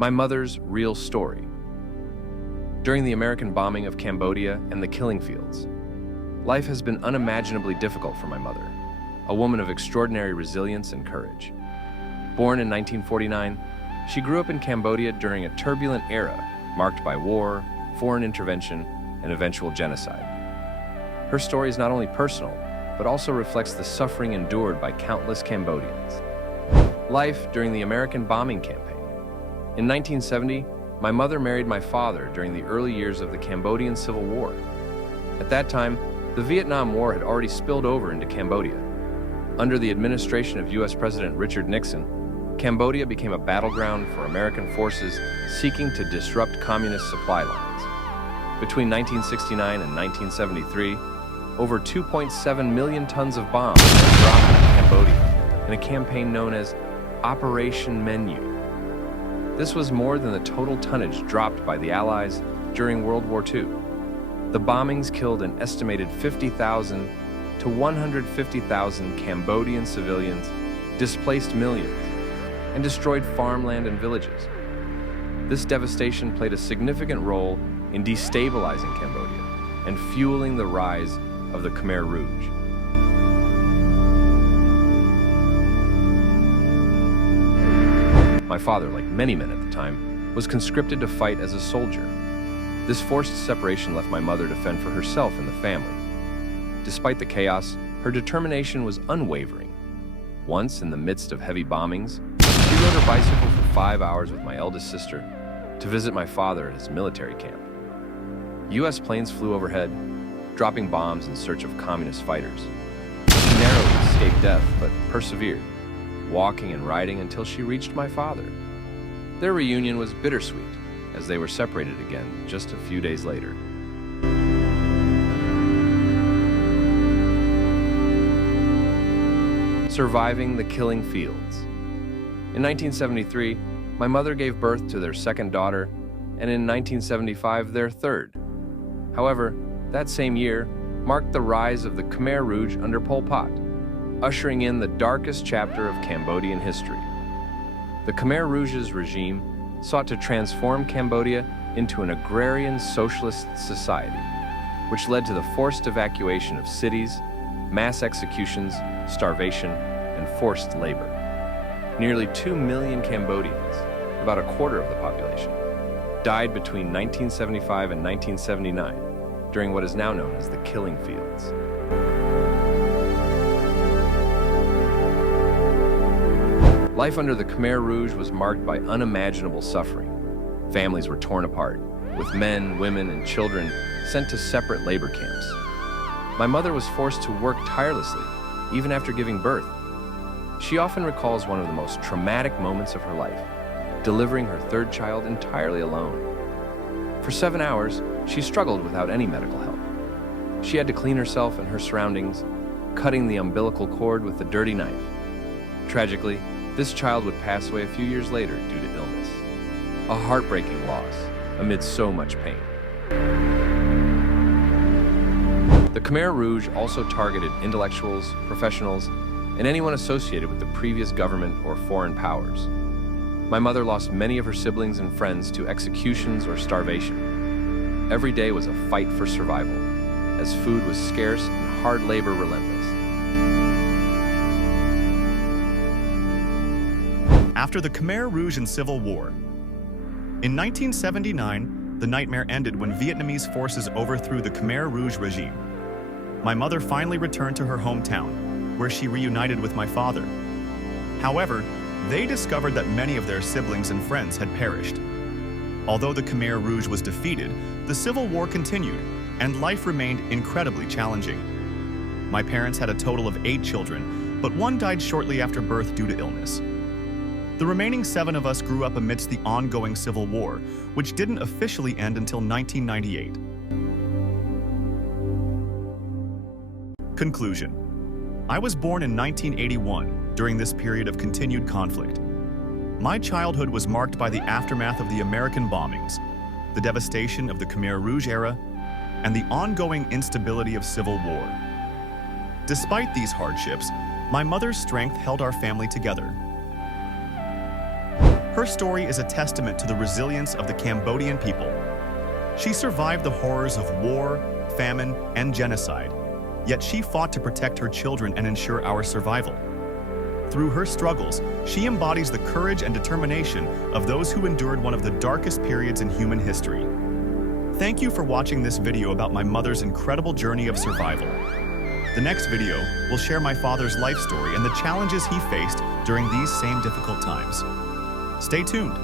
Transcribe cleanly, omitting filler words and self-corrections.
My mother's real story. During the American bombing of Cambodia and the killing fields, life has been unimaginably difficult for my mother, a woman of extraordinary resilience and courage. Born in 1949, she grew up in Cambodia during a turbulent era marked by war, foreign intervention, and eventual genocide. Her story is not only personal, but also reflects the suffering endured by countless Cambodians. Life during the American bombing campaign. In 1970, my mother married my father during the early years of the Cambodian Civil War. At that time, the Vietnam War had already spilled over into Cambodia. Under the administration of U.S. President Richard Nixon, Cambodia became a battleground for American forces seeking to disrupt communist supply lines. Between 1969 and 1973, over 2.7 million tons of bombs were dropped in Cambodia in a campaign known as Operation Menu. This was more than the total tonnage dropped by the Allies during World War II. The bombings killed an estimated 50,000 to 150,000 Cambodian civilians, displaced millions, and destroyed farmland and villages. This devastation played a significant role in destabilizing Cambodia and fueling the rise of the Khmer Rouge. My father, like many men at the time, was conscripted to fight as a soldier. This forced separation left my mother to fend for herself and the family. Despite the chaos, her determination was unwavering. Once, in the midst of heavy bombings, she rode her bicycle for 5 hours with my eldest sister to visit my father at his military camp. U.S. planes flew overhead, dropping bombs in search of communist fighters. She narrowly escaped death, but persevered, walking and riding until she reached my father. Their reunion was bittersweet, as they were separated again just a few days later. Surviving the killing fields. In 1973, my mother gave birth to their second daughter, and in 1975, their third. However, that same year marked the rise of the Khmer Rouge under Pol Pot, ushering in the darkest chapter of Cambodian history. The Khmer Rouge's regime sought to transform Cambodia into an agrarian socialist society, which led to the forced evacuation of cities, mass executions, starvation, and forced labor. Nearly 2 million Cambodians, about a quarter of the population, died between 1975 and 1979 during what is now known as the killing fields. Life under the Khmer Rouge was marked by unimaginable suffering. Families were torn apart, with men, women, and children sent to separate labor camps. My mother was forced to work tirelessly, even after giving birth. She often recalls one of the most traumatic moments of her life, delivering her third child entirely alone. For 7 hours, she struggled without any medical help. She had to clean herself and her surroundings, cutting the umbilical cord with a dirty knife. Tragically, this child would pass away a few years later due to illness. A heartbreaking loss amid so much pain. The Khmer Rouge also targeted intellectuals, professionals, and anyone associated with the previous government or foreign powers. My mother lost many of her siblings and friends to executions or starvation. Every day was a fight for survival, as food was scarce and hard labor relentless. After the Khmer Rouge and Civil War. In 1979, the nightmare ended when Vietnamese forces overthrew the Khmer Rouge regime. My mother finally returned to her hometown, where she reunited with my father. However, they discovered that many of their siblings and friends had perished. Although the Khmer Rouge was defeated, the Civil War continued, and life remained incredibly challenging. My parents had a total of 8 children, but one died shortly after birth due to illness. The remaining 7 of us grew up amidst the ongoing Civil War, which didn't officially end until 1998. Conclusion. I was born in 1981, during this period of continued conflict. My childhood was marked by the aftermath of the American bombings, the devastation of the Khmer Rouge era, and the ongoing instability of civil war. Despite these hardships, my mother's strength held our family together. Her story is a testament to the resilience of the Cambodian people. She survived the horrors of war, famine, and genocide, yet she fought to protect her children and ensure our survival. Through her struggles, she embodies the courage and determination of those who endured one of the darkest periods in human history. Thank you for watching this video about my mother's incredible journey of survival. The next video will share my father's life story and the challenges he faced during these same difficult times. Stay tuned.